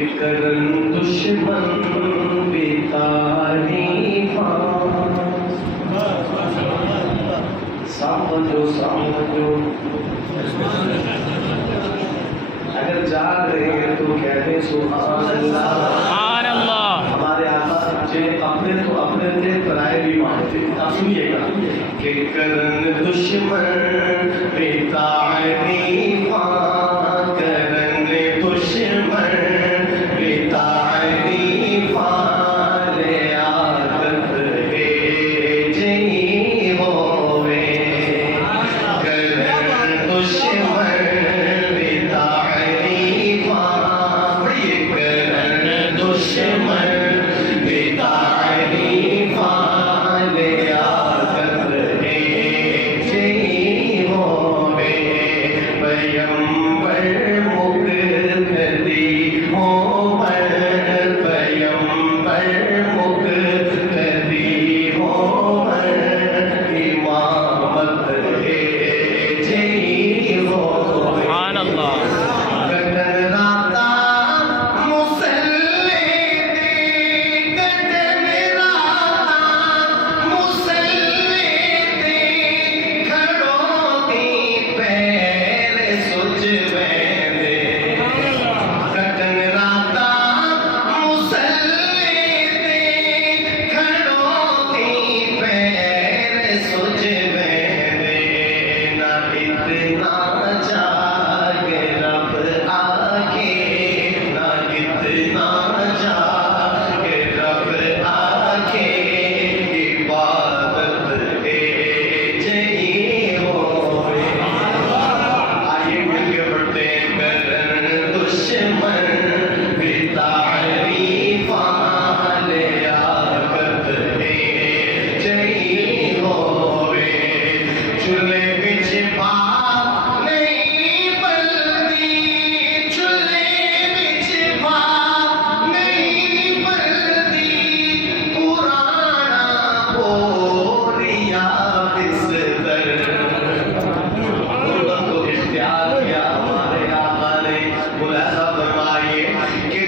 کرن دشمن بھی تعریفاں سمجھو اگر جاگ رہے ہیں تو کہتے سبحان اللہ سبحان اللہ. ہمارے آقا اپنے تو اپنے تھے پرائے بھی مانتے. آپ سنیے گا کہ کرن دشمن بھی تعریفاں کرن دشمن بھی تعریفاں لے عادت ہے جی ہوئے کرن دشمن بھی تعریفاں بڑی کرن دشمن بھی تعریفاں لے عادت ہے جی ہوئے پیمبر مقتدی ہو پیمبر مقتدی ہو امامت ہے جی ہوئے سبحان اللہ. اختیار کیا ہمارے آقا نے ملاحظہ فرمائیے کہ